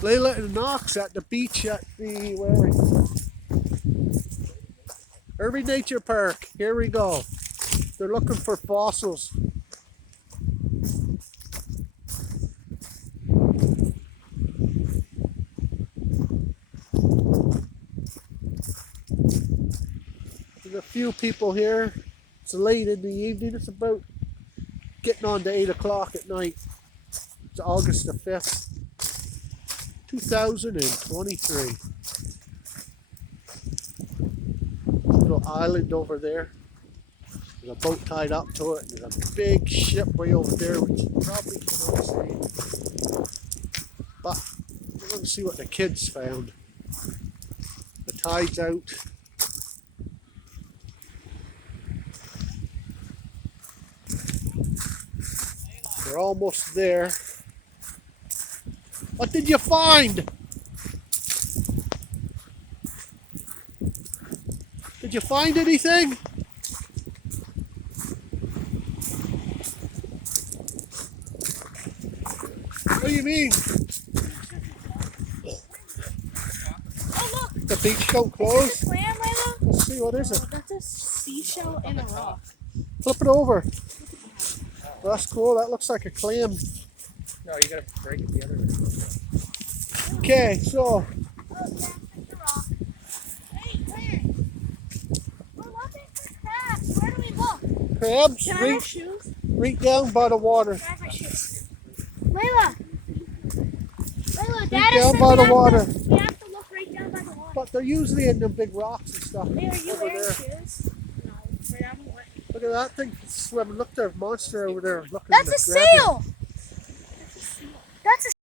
Layla and Knox at the beach at the Irving Nature Park. Here we go. They're looking for fossils. There's a few people here. It's late in the evening. It's about getting on to 8 o'clock at night. It's August the 5th, 2023. Little island over there. There's a boat tied up to it. There's a big ship way over there, which you probably cannot see. But we're going to see what the kids found. The tide's out. We're almost there. What did you find? Did you find anything? What do you mean? Oh look! The beach don't close? Is it a clam, Layla? Let's see, what is it? That's a seashell and a rock. Flip it over. Well, that's cool. That looks like a clam. No, you gotta break it the other way. Okay, so Oh, yeah, it's a rock. Hey, Clarence. We're looking for crabs. Where do we look? crabs, Can I have shoes? right down by the water. Can I have my shoes? Layla! Layla, Right Dad down said by we the have water. We have to look right down by the water. But they're usually in the big rocks and stuff. Hey, are you over wearing there. shoes? No, we're not wearing. Look at that thing swimming. Look, there's a monster over there. Looking That's to a grab it. seal!